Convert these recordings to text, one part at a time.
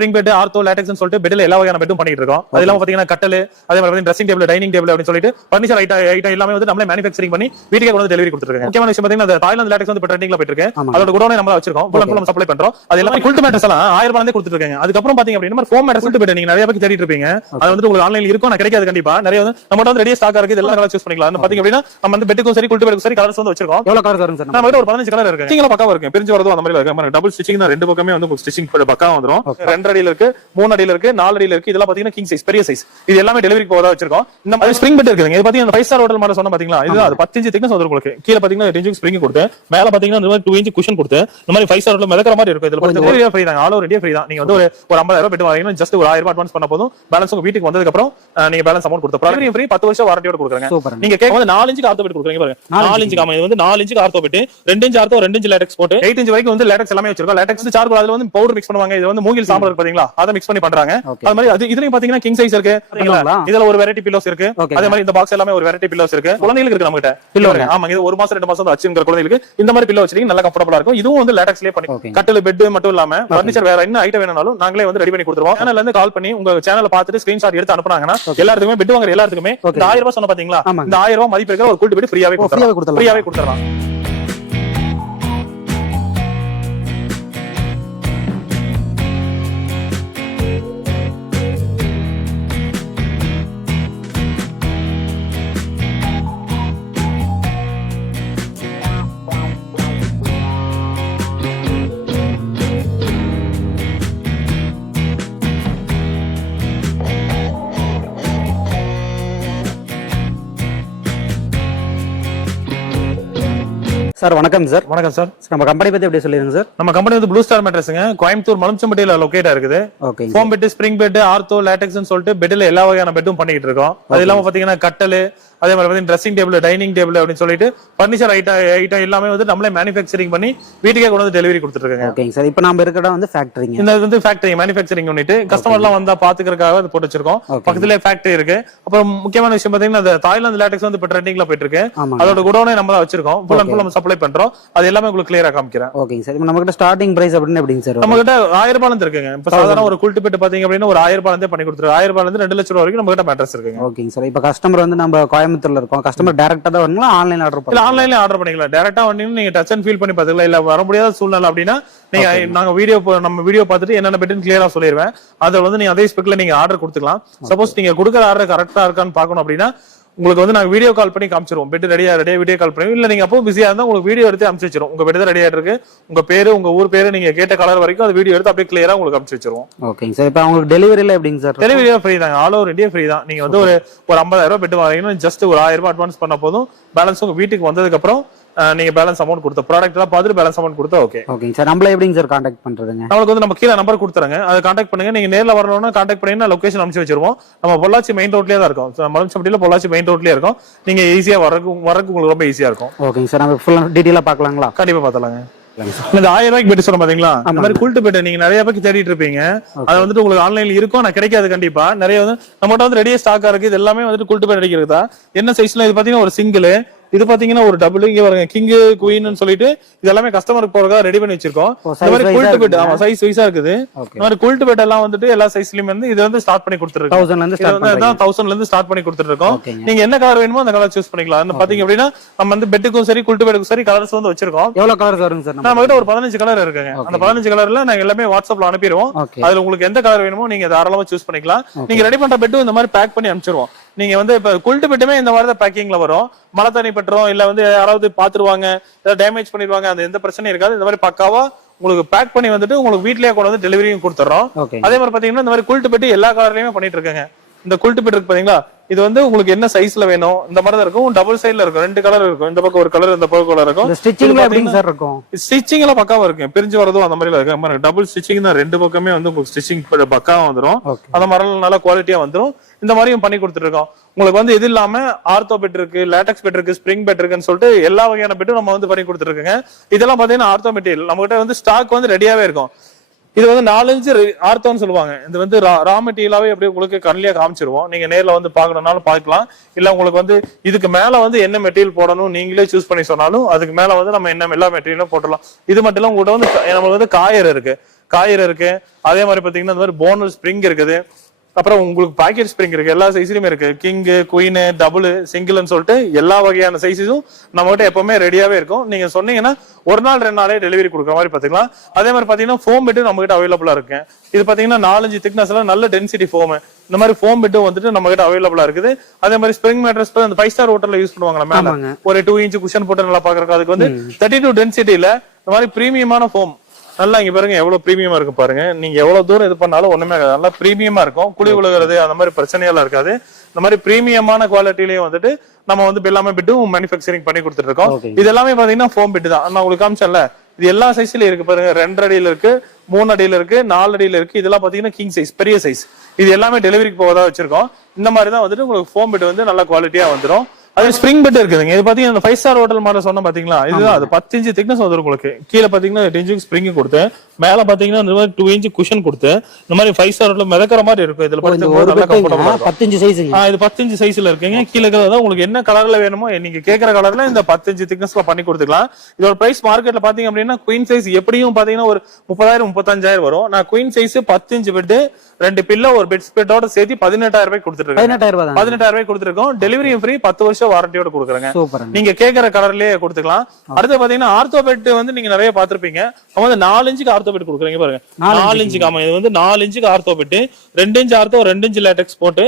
Spring bed ortho latex சொல்லிட்டு பெட்ல எல்லா வகையான பெட்டும் பண்ணிட்டு இருக்கோம். அது இல்லாம பாத்தீங்கன்னா கட்டல், அதே மாதிரி ட்ரெஸ்ஸிங் டேபிள், டைனிங் டேபிள் அப்படின்னு சொல்லிட்டு பர்னிச்சர் ஐட்டம் எல்லாமே வந்து நம்மளே மேனுஃபேக்சரிங் பண்ணி வீட்டுக்கே கொண்டு வந்து டெலிவரி கொடுத்துருக்கோம். முக்கியமான விஷயம் பாத்தீங்கன்னா தாய்லாந்து லேட்டக்ஸ் வந்து ட்ரெண்டிங்ல போயிட்டு இருக்கு. அதோட குடோனை நம்ம வச்சிருக்கோம், ஃபுல் சப்ளை பண்றோம். அது எல்லாமே குல்ட் மேட்ரஸ் எல்லாம் 1000 ரூபாய் கொடுத்துட்டு இருக்காங்க. அதுக்கப்புறம் பாத்தீங்க அப்படின்னா ஃபோம் மேட்ரஸ் குல்ட் பெட் நீங்க நிறைய பேருக்கு தேடிட்டு இருப்பீங்க. அது வந்து உங்களுக்கு ஆன்லைன்ல இருக்கும், நான் கிடைக்காது கண்டிப்பா. நிறைய வந்து நம்ம வந்து ரெடியா ஸ்டாக் இருக்கு, இதெல்லாம் கலர் சூஸ் பண்ணிக்கலாம். பாத்தீங்க அப்படின்னா நம்ம வந்து பெட்டுக்கும் சரி குல்ட் பெட்டுக்கும் சரி கலர்ஸ் வந்து வச்சிருக்கோம். எவ்வளவு கலர் வரும் சார்? நம்ம ஒரு 15 கலர் இருக்கு. ஸ்டிச்சிங்ல பக்காவா இருக்கு, பிரிஞ்சு வரதும் அந்த மாதிரி இருக்கு. டபுள் ஸ்டிச்சிங் தான், ரெண்டு பக்கமே வந்து ஸ்டிச்சிங் பக்காவா வந்துரும். 2 அடியில இருக்கு, 3 அடியில இருக்கு, 4 அடியில இருக்கு. இதெல்லாம் பாத்தீங்கன்னா கிங் சைஸ், பெரிய சைஸ். இது எல்லாமே டெலிவரிக்கு போறதா வச்சிருக்கோம். இந்த மாதிரி ஸ்ப்ரிங் பெட் இருக்குங்க. இது பாத்தீங்கன்னா 5 ஸ்டார் ஹோட்டல் மாதிரி சொன்ன பாத்தீங்களா, இது அது 10 இன்ச் திக்னஸ் வந்து உங்களுக்கு. கீழ பாத்தீங்கன்னா 8 இன்ச் ஸ்ப்ரிங் கொடுத்து, மேல பாத்தீங்கன்னா இந்த மாதிரி 2 இன்ச் குஷன் கொடுத்து, இந்த மாதிரி 5 ஸ்டார் ஹோட்டல் மிதக்கிற மாதிரி இருக்கும். இதுல பாத்தீங்கன்னா ஃப்ரீ தான், ஆல் ஓவர் இந்தியா ஃப்ரீ தான். நீங்க வந்து ஒரு 50,000 ரூபாய் பெட் வாங்கினா ஜஸ்ட் ஒரு 1000 ரூபாய் அட்வான்ஸ் பண்ண போதும். பேலன்ஸ் உங்க வீட்டுக்கு வந்ததுக்கு அப்புறம் நீங்க பேலன்ஸ் அமௌண்ட் கொடுத்த ப்ராடக்ட் ஃப்ரீ, 10 வருஷம் வாரண்டியோட கொடுக்குறாங்க. நீங்க கேக்கும்போது 4 இன்ச் ஆர்த்தோ பெட் கொடுக்குறீங்க பாருங்க. 4 இன்ச் காமா, இது வந்து 4 inch ortho bed, 2 inch ortho, 2 inch latex போட்டு 8 இன்ச் வரைக்கும் வந்து லேட்டக்ஸ் எல்லாமே வச்சிருக்கோம். லேட்டக்ஸ் சார்கோல், அதுல வந்து பவுடர் மிக்ஸ் பண்ணுவாங்க. இது வந்து மூங்கில் சாம்பல் இருக்கு பாத்தீங்களா, அத மிக்ஸ் பண்ணி பண்றாங்க. அது மாதிரி அது இதுலயும் பாத்தீங்கன்னா கிங் சைஸ் இருக்கு. இதுல ஒரு வெரைட்டி பில்லோஸ் இருக்கு. அதே மாதிரி இந்த பாக்ஸ் எல்லாமே ஒரு வெரைட்டி பில்லோஸ் இருக்கு. குழந்தைகளுக்கு இருக்கு நம்ம கிட்ட பில்லோ. ஆமா, இது 1 மாசம் 2 மாசம் வச்சிருக்கிற குழந்தைகளுக்கு இந்த மாதிரி பில்லோ வச்சிருக்கீங்க, நல்லா கம்ஃபர்ட்டபிளா இருக்கும். இதுவும் வந்து லேட்டக்ஸ்லயே பண்ணி கட்டில் பெட் மட்டும் இல்லாம ஃபர்னிச்சர் வேற என்ன ஐட்டம் வேணும்னாலும் நாங்களே வந்து ரெடி பண்ணி கொடுத்துருவோம். சேனல்ல இருந்து கால் பண்ணி உங்க சேனலை பார்த்துட்டு ஸ்கிரீன்ஷாட் எடுத்து அனுப்புனாங்கன்னா எல்லாருக்குமே பெட் வாங்குற எல்லாருக்குமே இந்த 1000 ரூபாய் சொன்ன பாத்தீங்களா, இந்த 1000 ரூபாய் மதிப்பு இருக்கிற ஒரு குல்ட் பெட் ஃப்ரீயாவே கொடுத்துறலாம். சார் வணக்கம் சார். வணக்கம் சார். நம்ம கம்பெனி பத்தி எப்படி சொல்லிருங்க சார்? நம்ம கம்பெனி வந்து ப்ளூ ஸ்டார் மேட்ரஸ்ங்க, கோயம்புத்தூர் மலம்சம்பட்டியில லொகேட்டா இருக்குது. Foam bed, spring bed, ortho, latex சொல்லிட்டு பெட்ல எல்லா வகையான பெட்டும் பண்ணிட்டு இருக்கோம். அது இல்லாம பாத்தீங்கன்னா கட்டல், அதே மாதிரி ட்ரெஸ்ஸிங் டேபிள், டைனிங் டேபிள் அப்படின்னு சொல்லிட்டு பர்னிச்சர் ஐட்டம் எல்லாமே வந்து நம்மளே மேனுஃபேக்சரிங் பண்ணி வீட்டுக்கே கொண்டு வந்து டெலிவரி கொடுத்துட்டு இருக்காங்க. ஓகேங்க சார். இப்போ நம்ம இருக்கிற வந்து ஃபேக்டரிங்க. இந்த வந்து ஃபேக்டரி மேனுஃபேக்சரிங் யூனிட், கஸ்டமர் எல்லாம் வந்தா பாத்துக்கிறதுக்காக அது போட்டு வச்சிருக்கோம். பக்கத்துல ஃபேக்டரி இருக்கு. அப்புறம் முக்கியமான விஷயம் பாத்தீங்கன்னா அந்த தாய்லாந்து லேட்டக்ஸ் வந்து இப்ப ட்ரெண்டிங்ல போயிட்டு இருக்கு. அதோட குடோனை நம்ம தான் வச்சிருக்கோம், ஃபுல் அண்ட் ஃபுல் நம்ம சப்ளை பண்றோம். அது எல்லாமே உங்களுக்கு கிளியரா காமிக்கிறேன். ஓகேங்க சார். இப்போ நம்ம கிட்ட ஸ்டார்டிங் பிரைஸ் அப்படின்னு எப்படிங்க சார்? நம்ம கிட்ட 1000 ரூபாயில இருந்து இருக்குங்க. இப்ப சாதாரண ஒரு குல்ட் பெட் பாத்தீங்க அப்படின்னா ஒரு 1000 ரூபாயில இருந்தே பண்ணி கொடுத்துருவோம். 1000 ரூபாயில இருந்து 2 லட்சம் ரூபாய் வரைக்கும் நம்ம கிட்ட மேட்ரஸ் இருக்குங்க. ஓகேங்க சார். இப்போ கஸ்டமர் வந்து நம்ம கோயம்புத்தூர்ல இருக்கோம், கஸ்டமர் டைரக்டா தான் வரணுங்களா, ஆன்லைன் ஆர்டர் பண்ணலாம்? இல்ல ஆன்லைன்ல ஆர்டர் பண்ணிக்கலாம். டைரக்டா வந்தீங்கன்னா நீங்க டச் அண்ட் ஃபீல் பண்ணி பாத்துக்கலாம். இல்ல வர முடியாத சூழ்நிலை அப்படின்னா நீங்க நாங்க நம்ம வீடியோ பார்த்துட்டு என்னென்ன பெட்னு கிளியரா சொல்லிடுவேன். அதை வந்து நீங்க அதே ஸ்பெக்ல நீங்க ஆர்டர் கொடுத்துக்கலாம். சப்போஸ் நீங்க கொடுக்குற ஆர்டர் கரெக்டா இருக்கான்னு பாக்கணும் அப்படின்னா உங்களுக்கு வந்து நாங்க வீடியோ கால் பண்ணி காமிச்சிருவோம். பெட் ரெடியா வீடியோ கால் பண்ணி, இல்ல நீங்க அப்போ பிஸியா இருந்தா உங்களுக்கு வீடியோ எடுத்து அனுப்பிச்சு வச்சிரும். உங்க பெட் தான் ரெடியா இருக்கு, உங்க பேரு, உங்க ஊர் பேரு, நீங்க கேட்ட கலர் வரைக்கும் அந்த வீடியோ எடுத்து அப்படியே கிளியரா உங்களுக்கு அனுப்பிச்சு வச்சிருவோம். ஓகேங்க சார். இப்போ உங்களுக்கு டெலிவரில எப்படிங்க சார்? டெலிவரியா ஃப்ரீ தான், ஆல் ஓவர் இந்தியா ஃப்ரீ தான். நீங்க வந்து ஒரு 50,000 ரூபாய் பெட் வாங்கினா ஜஸ்ட் ஒரு 1000 ரூபாய் அட்வான்ஸ் பண்ண போதும். பேலன்ஸ் உங்க வீட்டுக்கு வந்ததுக்கு அப்புறம் நீங்க பேலன்ஸ் அமௌண்ட் கொடுத்த ப்ராடக்ட் எல்லாம் பார்த்துட்டு பேலன்ஸ் அமௌண்ட் கொடுத்தா ஓகே. ஓகேங்க சார். நம்மள எப்படிங்க சார் கான்டாக்ட் பண்றதுங்க? நமக்கு வந்து நம்ம கீழ நம்பர் கொடுத்துறங்க, அதை கான்டாக்ட் பண்ணுங்க. நீங்க நேர்ல வரணும்னா கான்டாக்ட் பண்ணீங்கன்னா லொகேஷன் அனுப்பிச்சு வச்சிருவோம். நம்ம பொள்ளாச்சி மெயின் ரோட்லயே தான் இருக்கும். மலம்சம்பட்டியில பொள்ளாச்சி மெயின் ரோட்லயே இருக்கும். நீங்க ஈஸியா வரக்கு உங்களுக்கு ரொம்ப ஈஸியா இருக்கும். ஓகேங்க சார். நம்ம ஃபுல் டீடைலா பார்க்கலாங்களா? கண்டிப்பா பார்த்தலாங்க. இந்த 1000 ரூபாய்க்கு பெட் சொல்ல பாத்தீங்களா, அந்த மாதிரி குல்ட் பெட் நீங்க நிறைய பேருக்கு தேடிட்டு இருப்பீங்க. அது வந்துட்டு உங்களுக்கு ஆன்லைன்ல இருக்கும், நான் கிடைக்காது கண்டிப்பா. நிறைய வந்து நம்மகிட்ட வந்து ரெடியா ஸ்டாக்கா இருக்கு. இது எல்லாமே வந்துட்டு குல்ட் பெட் அடிக்கிறது தான். என்ன சைஸ்ல இது பாத்தீங்கன்னா ஒரு சிங்கிள், இது பாத்தீங்கன்னா ஒரு டபுள், இங்க பாருங்க கிங் குயின் சொல்லிட்டு இது எல்லாமே கஸ்டமருக்கு போறதுக்காக ரெடி பண்ணி வச்சிருக்கோம். இந்த மாதிரி குல்ட் பெட் சைஸ் வைஸா இருக்குது. இந்த மாதிரி குல்ட் பெட் எல்லாம் வந்துட்டு எல்லா சைஸ்லயும் வந்து இது வந்து ஸ்டார்ட் பண்ணி கொடுத்துருக்கோம். 1000ல இருந்து ஸ்டார்ட் பண்ணி கொடுத்துருக்கோம். நீங்க என்ன கலர் வேணுமோ அந்த கலர் சூஸ் பண்ணிக்கலாம். பாத்தீங்க அப்படின்னா நம்ம வந்து பெட்டுக்கும் சரி குல்ட் பெட்டுக்கும் சரி கலர்ஸ் வந்து வச்சிருக்கோம். எவ்வளவு கலர்ஸ் வருங்க சார்? நம்ம கிட்ட ஒரு 15 கலர் இருக்குங்க. அந்த 15 கலர்ல நாங்க எல்லாமே வாட்ஸ்அப்ல அனுப்பிடுவோம். அதுல உங்களுக்கு எந்த கலர் வேணுமோ நீங்க தாராளமா சூஸ் பண்ணிக்கலாம். நீங்க ரெடி பண்ற பெட்டும் இந்த மாதிரி பேக் பண்ணி அனுப்பிச்சிருவோம். நீங்க வந்து இப்ப குல்ட் பெட்டுமே இந்த மாதிரி தான் பேக்கிங்ல வரும். மழை தண்ணி பட்டுரும், இல்ல வந்து யாராவது பாத்துருவாங்க, ஏதாவது டேமேஜ் பண்ணிடுவாங்க, அந்த எந்த பிரச்சனையும் இருக்காது. இந்த மாதிரி பக்காவா உங்களுக்கு பேக் பண்ணி வந்துட்டு உங்களுக்கு வீட்லயே கொண்டு வந்து டெலிவரியும் கொடுத்துறோம். அதே மாதிரி பாத்தீங்கன்னா இந்த மாதிரி குல்ட் பெட்டு எல்லா கலர்லயுமே பண்ணிட்டு இருக்காங்க. இந்த குல்ட் பெட் இருக்கு பாத்தீங்களா, இது வந்து உங்களுக்கு என்ன சைஸ்ல வேணும் இந்த மாதிரி தான் இருக்கும். டபுள் சைடுல இருக்கும், 2 கலர் இருக்கும். இந்த பக்கம் ஒரு கலர், இந்த பக்கம் கலர் இருக்கும். ஸ்டிச்சிங்ல எப்படிங்க சார் இருக்கும்? ஸ்டிச்சிங் எல்லாம் பக்காவா இருக்கும், பிரிஞ்சு வரதும் அந்த மாதிரி இருக்கு. டபுள் ஸ்டிச்சிங் தான், 2 பக்கமே வந்து உங்களுக்கு ஸ்டிச்சிங் பக்காவா வந்துடும். அந்த மாதிரி நல்ல குவாலிட்டியா வந்துடும். இந்த மாதிரியும் பண்ணி கொடுத்துட்டு இருக்கோம். உங்களுக்கு வந்து இது இல்லாம ஆர்த்தோ பெட் இருக்கு, லேட்டக்ஸ் பெட் இருக்கு, ஸ்ப்ரிங் பெட் இருக்குன்னு சொல்லிட்டு எல்லா வகையான பெட்டும் நம்ம வந்து பண்ணி கொடுத்துருக்கோங்க. இதெல்லாம் பாத்தீங்கன்னா ஆர்த்தோ மெட்டீரியல் நம்ம கிட்ட வந்து ஸ்டாக் வந்து ரெடியாவே இருக்கும். இது வந்து 4 இன்ச் ஆர்த்தோன்னு சொல்லுவாங்க. இது வந்து ரா மெட்டீரியலாவே அப்படியே உங்களுக்கு கண்ணிலே காமிச்சிருவோம். நீங்க நேர்ல வந்து பாக்கணும்னாலும் பாக்கலாம். இல்ல உங்களுக்கு வந்து இதுக்கு மேல வந்து என்ன மெட்டீரியல் போடணும் நீங்களே சூஸ் பண்ணி சொன்னாலும் அதுக்கு மேல வந்து நம்ம என்ன எல்லா மெட்டீரியலும் போட்டுடலாம். இது மட்டும் இல்ல உங்கள்கிட்ட வந்து நம்மளுக்கு வந்து காயர் இருக்கு. காயர் இருக்கு. அதே மாதிரி பாத்தீங்கன்னா இந்த மாதிரி போனல் ஸ்ப்ரிங் இருக்குது. அப்புறம் உங்களுக்கு பாக்கெட் ஸ்ப்ரிங் இருக்கு. எல்லா சைஸ்லயுமே இருக்கு. கிங், குயின், டபுள், சிங்கிள்னு சொல்லிட்டு எல்லா வகையான சைஸஸும் நம்ம கிட்ட எப்பவுமே ரெடியாவே இருக்கும். நீங்க சொன்னீங்கன்னா ஒரு நாள் 2 நாளே டெலிவரி கொடுக்குற மாதிரி பாத்துக்கலாம். அதே மாதிரி பாத்தீங்கன்னா ஃபோம் பெட் நம்ம கிட்ட அவைலபிளா இருக்கு. இது பாத்தீங்கன்னா 4-5 திக்னஸ்ல நல்ல டென்சிட்டி ஃபோம். இந்த மாதிரி ஃபோம் பெட்டும் வந்துட்டு நம்ம கிட்ட அவைலபிளா இருக்குது. அதே மாதிரி ஸ்ப்ரிங் மேட்ரஸ் அந்த 5 ஸ்டார் ஹோட்டல்ல யூஸ் பண்ணுவாங்க மேல ஒரு 2 இன்ச் குஷன் போட்டு நல்லா பாக்குறதுக்கு. அதுக்கு வந்து 32 டென்சிட்டில இந்த மாதிரி பிரீமியமான ஃபோம் நல்லா இங்க பாருங்க எவ்வளவு பிரீமியமா இருக்கு பாருங்க. நீங்க எவ்வளவு தூரம் இது பண்ணாலும் ஒண்ணுமே நல்லா பிரீமியமா இருக்கும். குழி விழுகிறது அந்த மாதிரி பிரச்சனையெல்லாம் இருக்காது. இந்த மாதிரி பிரீமியமான குவாலிட்டிலயும் வந்துட்டு நம்ம வந்து எல்லாமே பெட்டும் மேனுஃபேக்சரிங் பண்ணி கொடுத்துட்டு இருக்கோம். இது எல்லாமே பாத்தீங்கன்னா ஃபோம் பெட் தான். நான் உங்களுக்கு காமிச்சேன்ல, இது எல்லா சைஸ்லயும் இருக்கு பாருங்க. 2 அடியில இருக்கு, 3 அடியில இருக்கு, 4 அடியில இருக்கு. இதெல்லாம் பாத்தீங்கன்னா கிங் சைஸ், பெரிய சைஸ். இது எல்லாமே டெலிவரிக்கு போவதா வச்சிருக்கோம். இந்த மாதிரி தான் வந்துட்டு உங்களுக்கு ஃபோம் பெட் வந்து நல்ல குவாலிட்டியா வந்துடும். அது ஸ்ப்ரிங் பெட் இருக்குதுங்க. இது பாத்தீங்கன்னா 5 ஸ்டார் ஹோட்டல் மாதிரி சொன்ன பாத்தீங்களா, இதுதான் அது 10 இன்ச் திக்னஸ் வந்துரும் உங்களுக்கு. கீழே பாத்தீங்கன்னா 8 இன்ச் ஸ்ப்ரிங் கொடுத்து, மேல பாத்தீங்கன்னா இந்த மாதிரி 2 இன்ச் குஷன் கொடுத்து, இந்த மாதிரி 5 ஸ்டார் ஹோட்டல் மிதக்கிற மாதிரி இருக்கும். இதுல பாத்தீங்கன்னா நல்லா கம்ஃபர்ட்டபிளா இருக்கும். 10 இன்ச் சைஸ்ங்க. இது 10 இன்ச் சைஸ்ல இருக்குங்க. கீழே இருக்கிறது உங்களுக்கு என்ன கலர்ல வேணுமோ நீங்க கேக்குற கலர்ல இந்த 10 இன்ச் திக்னஸ்ல பண்ணி கொடுத்துக்கலாம். இதோட பிரைஸ் மார்க்கெட்ல பாத்தீங்க அப்படின்னா குயின் சைஸ் எப்படியும் பாத்தீங்கன்னா ஒரு 30,000-35,000 வரும். நான் queen size 10 inch bed, 2 pillow, ஒரு பெட் ஸ்ப்ரெட்டோட சேர்த்து 18,000 ரூபாய் கொடுத்துருக்கேன். 18,000 ரூபாய் கொடுத்துருக்கோம். டெலிவரி ஃப்ரீ, 10 வருஷம் வாரண்டியோட கொடுக்குறேங்க. நீங்க கேக்குற கலர்லயே கொடுத்துக்கலாம். அடுத்து பாத்தீங்கன்னா ஆர்த்தோ பெட் வந்து நீங்க நிறைய பாத்திருப்பீங்க. அவங்க வந்து 4 இன்ச்சுக்கு ஆர்த்தோ பெட் கொடுக்குறீங்க பாருங்க. 4 இன்ச்சுக்கு. ஆமா, இது வந்து 4 இன்ச்சுக்கு ortho bed. 2 inch ortho, 2 inch latex போட்டு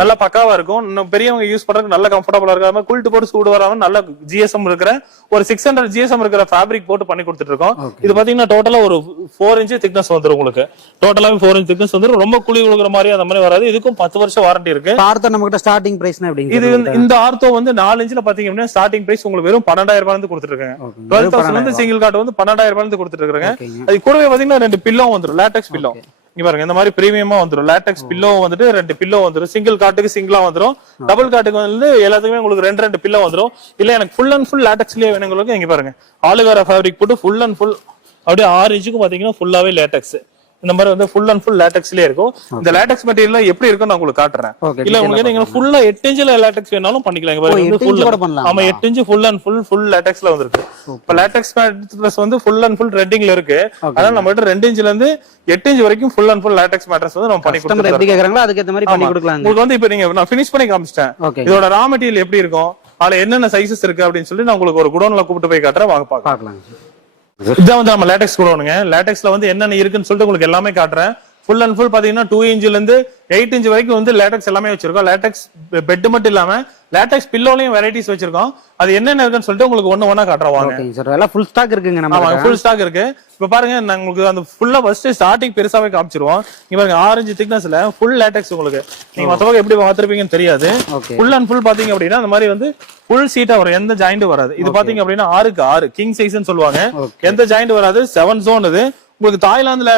நல்லா பக்காவா இருக்கும். இன்னும் பெரியவங்க யூஸ் பண்றதுக்கு நல்ல கம்ஃபர்டபுளா இருக்காம குளிட்டு போட்டு சூடு வராம நல்ல ஜிஎஸ்எம் இருக்கிற ஒரு 600 ஜிஎஸ்எம் இருக்கிற ஃபேப்ரிக் போட்டு பண்ணி கொடுத்துட்டு இருக்கோம். இது பாத்தீங்கன்னா டோட்டலா ஒரு 4 இன்ச் திக்னஸ் வந்துரும் உங்களுக்கு. டோட்டலாவே 4 இன்ச் திக்னஸ் வந்துரும். ரொம்ப குழி விழுகிற மாதிரி அந்த மாதிரி வராது. இதுக்கும் 10 வருஷம் வாரண்டி இருக்கு. ஆர்த்தோ நம்ம கிட்ட ஸ்டார்டிங் பிரைஸ்னா எப்படிங்க? இது இந்த ஆர்த்தோ வந்து 4 இன்ச்ல பாத்தீங்க அப்படின்னா ஸ்டார்டிங் பிரைஸ் உங்களுக்கு வெறும் 12,000 ரூபாயில இருந்து கொடுத்துட்டு இருக்காங்க. 12,000 வந்து சிங்கிள் காட் வந்து 12,000 ரூபாயில இருந்து கொடுத்துட்டு இருக்காங்க. அது கூடவே பாத்தீங்கன்னா 2 பில்லோ வந்துரும், லேட்டெக்ஸ் பில்லோ. இங்க பாருங்க இந்த மாதிரி பிரீமியமா வந்துரும். லேட்டெக்ஸ் பில்லோ வந்துட்டு 2 பில்லோ வந்துரும். சிங்கிள் காட்டுக்கு சிங்கிளா வந்துரும். டபுள் காட்டுக்கு வந்து எல்லாத்துக்குமே உங்களுக்கு 2 பில்லோ வந்துரும். இல்ல எனக்கு ஃபுல் அண்ட் ஃபுல் லேட்டெக்ஸ்லயே வேணுங்களுக்கு இங்க பாருங்க ஆலுகாரா ஃபேப்ரிக் போட்டு ஃபுல் அண்ட் ஃபுல் அப்படியே 6 இன்ச்சுக்கு பாத்தீங்கன்னா ஃபுல்லாவே லேட்டெக்ஸ். இந்த மாதிரி வந்து ஃபுல் அண்ட் ஃபுல் லேட்டெக்ஸ்லயே இருக்கும். இந்த லேட்டெக்ஸ் மெட்டீரியல் எப்படி இருக்கும் நான் உங்களுக்கு காட்டுறேன். இல்ல உங்களுக்கு நீங்க ஃபுல்லா 8 இன்ச்ல லேட்டெக்ஸ் வேணாலும் பண்ணிக்கலாம். ஆமா, 8 இன்ச் ஃபுல் அண்ட் ஃபுல் லேட்டெக்ஸ்ல வந்திருக்கு. இப்ப லேட்டெக்ஸ் மேட்ரஸ் வந்து ஃபுல் அண்ட் ஃபுல் ட்ரெண்டிங்ல இருக்கு. அதனால நம்ம கிட்ட 2 இன்ச்ல இருந்து 8 இன்ச் வரைக்கும் full and full LaTeX mattress வந்து நம்ம பண்ணி கொடுத்துறோம். எப்படி கேக்குறாங்களோ அதுக்கு ஏத்த மாதிரி பண்ணி கொடுக்கலாம். உங்களுக்கு வந்து இப்ப நீங்க நான் ஃபினிஷ் பண்ணி காமிச்சிட்டேன். இதோட ரா மெட்டீரியல் எப்படி இருக்கும், அதுல என்னென்ன சைஸஸ் இருக்கு அப்படின்னு சொல்லி நான் உங்களுக்கு ஒரு குடோன்ல கூப்பிட்டு போய் காட்டுறேன். வாங்க பார்க்கலாம். இதான் வந்து நம்ம லேட்டெக்ஸ் குடோனுங்க. லேட்டெக்ஸ்ல வந்து என்னென்ன இருக்குன்னு சொல்லிட்டு உங்களுக்கு எல்லாமே காட்டுறேன். ஃபுல் அண்ட் ஃபுல் பாத்தீங்கன்னா 2 இன்ச்ல இருந்து 8 இன்ச் வரைக்கும் வந்து லேட்டெக்ஸ் எல்லாமே வச்சிருக்கோம். லேட்டெக்ஸ் பெட் மட்டும் இல்லாம லேட்டெக்ஸ் பில்லோலயும் வெரைட்டிஸ் வச்சிருக்கோம். அது என்னென்ன இருக்குன்னு சொல்லிட்டு உங்களுக்கு ஒண்ணா காட்டுறோம். வாங்க. எல்லாம் ஃபுல் ஸ்டாக் இருக்குங்க. நம்ம ஃபுல் ஸ்டாக் இருக்கு. இப்ப பாருங்க நான் உங்களுக்கு அந்த ஃபுல்லா ஃபர்ஸ்ட் ஸ்டார்டிங் பெருசாவே காமிச்சிருவோம். இங்க பாருங்க 6 இன்ச் திக்னஸ்ல ஃபுல் லேட்டெக்ஸ். உங்களுக்கு நீங்க மத்தவங்க எப்படி பாத்திருப்பீங்கன்னு தெரியாது. ஃபுல் அண்ட் ஃபுல் பாத்தீங்க அப்படின்னா அந்த மாதிரி வந்து ஃபுல் சீட்டா வரும், எந்த ஜாயிண்ட் வராது. இது பாத்தீங்க அப்படின்னா 6க்கு 6 கிங் சைஸ்ன்னு சொல்லுவாங்க. எந்த ஜாயிண்ட் வராது. 7 ஜோன். இது உங்களுக்கு தாய்லாந்துல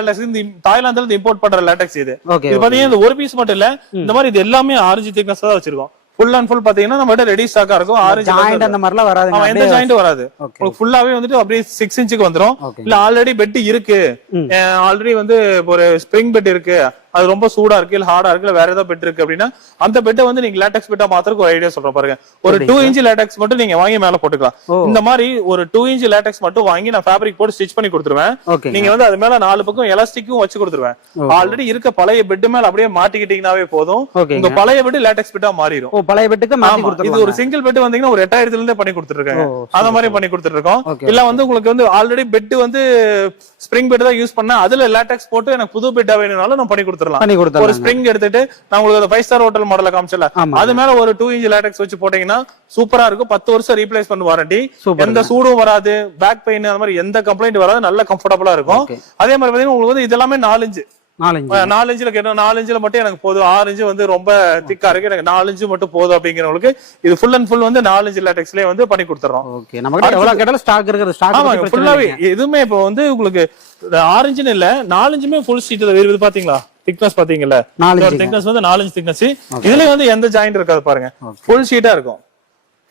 இருந்து இம்போர்ட் பண்ற லேட்டெக்ஸ். இது பாத்தீங்கன்னா இந்த ஒரு பீஸ் மட்டும் இல்ல, இந்த மாதிரி இது எல்லாமே 6 இன்ச் திக்னஸ் தான் வச்சிருக்கோம். ஃபுல் அண்ட் ஃபுல் பாத்தீங்கன்னா நம்ம ரெடி ஸ்டாக்கா இருக்கும். 6 இன்ச் ஜாயிண்ட் அந்த மாதிரிலாம் வராது. ஆமா, எந்த ஜாயிண்ட் வராது. உங்களுக்கு ஃபுல்லாவே வந்துட்டு அப்படியே 6 இன்ச்சுக்கு வந்துரும். இல்ல ஆல்ரெடி பெட் இருக்கு, ஆல்ரெடி வந்து ஒரு ஸ்ப்ரிங் பெட் இருக்கு, அது ரொம்ப சூடா இருக்கு, இல்ல ஹார்டா இருக்கு, இல்ல வேற ஏதாவது பெட் இருக்கு அப்படின்னா அந்த பெட்டை வந்து நீங்க லேட்டெக்ஸ் பெட்டா மாத்திரக்கு ஒரு ஐடியா சொல்றேன் பாருங்க. ஒரு 2 இன்ச் லேட்டெக்ஸ் மட்டும் நீங்க வாங்கி மேல போட்டுக்கலாம். இந்த மாதிரி ஒரு 2 இன்ச் லேட்டெக்ஸ் மட்டும் வாங்கி நான் ஃபேப்ரிக் போட்டு ஸ்டிச் பண்ணி கொடுத்துருவேன். நீங்க வந்து அது மேல 4 பக்கம் எலாஸ்டிக்கும் வச்சு கொடுத்துருவேன். ஆல்ரெடி இருக்க பழைய பெட் மேல அப்படியே மாட்டிக்கிட்டீங்கன்னாவே போதும், உங்க பழைய பெட் லேட்டெக்ஸ் பெட்டா மாறிடும். பழைய பெட்டுக்கு மாத்தி கொடுத்துருவோம். இது ஒரு சிங்கிள் பெட் வந்தீங்கன்னா ஒரு 8,000 இருந்தே பண்ணி கொடுத்துருக்காங்க. அந்த மாதிரி பண்ணி கொடுத்துட்டு இருக்கோம். இல்ல வந்து உங்களுக்கு வந்து ஆல்ரெடி பெட் வந்து ஸ்ப்ரிங் பெட் தான் யூஸ் பண்ண, அதுல லேட்டெக்ஸ் போட்டு எனக்கு புது பெட்டா வேணும்னாலும் நான் பண்ணி கொடுத்துடலாம். ஒரு ஸ்ப்ரிங் எடுத்துட்டு நான் உங்களுக்கு 5 ஸ்டார் ஹோட்டல் மாடல காமிச்சல, அது மேல ஒரு 2 இன்ச் லேட்டெக்ஸ் வச்சு போட்டீங்கன்னா சூப்பரா இருக்கும். 10 வருஷம் ரீப்ளேஸ்மென்ட் வாரண்டி. எந்த சூடும் வராது, பேக் பெயின் அந்த மாதிரி எந்த கம்ப்ளைண்ட் வராது. நல்ல கம்ஃபர்டபுளா இருக்கும். அதே மாதிரி பாத்தீங்கன்னா உங்களுக்கு வந்து இதெல்லாமே 4 இன்ச் 4 இன்ச்ல கேட்டோம். 4 இன்ச்ல மட்டும் எனக்கு போதும். 6 இன்ச் வந்து ரொம்ப திக்கா இருக்கு, எனக்கு 4 இன்ச் மட்டும் போதும் அப்படிங்கிறவங்களுக்கு இது ஃபுல் அண்ட் ஃபுல் வந்து 4 இன்ச் லேட்டெக்ஸ்லயே வந்து பண்ணி கொடுத்துறோம். ஓகே, நமக்கு எவ்வளவு கேட்டாலும் ஸ்டாக் இருக்குது. ஸ்டாக் ஆமாங்க, ஃபுல்லாவே எதுமே இப்போ வந்து உங்களுக்கு 6 இன்ச்னு இல்ல, 4 இன்ச்சுமே ஃபுல் சீட் வருது. பாத்தீங்களா திக்னஸ் பாத்தீங்கல்ல, திக்னஸ் வந்து 4 இன்ச் திக்னஸ். இதுல வந்து எந்த ஜாயிண்ட் இருக்காது பாருங்க, ஃபுல் ஷீட்டா இருக்கும்.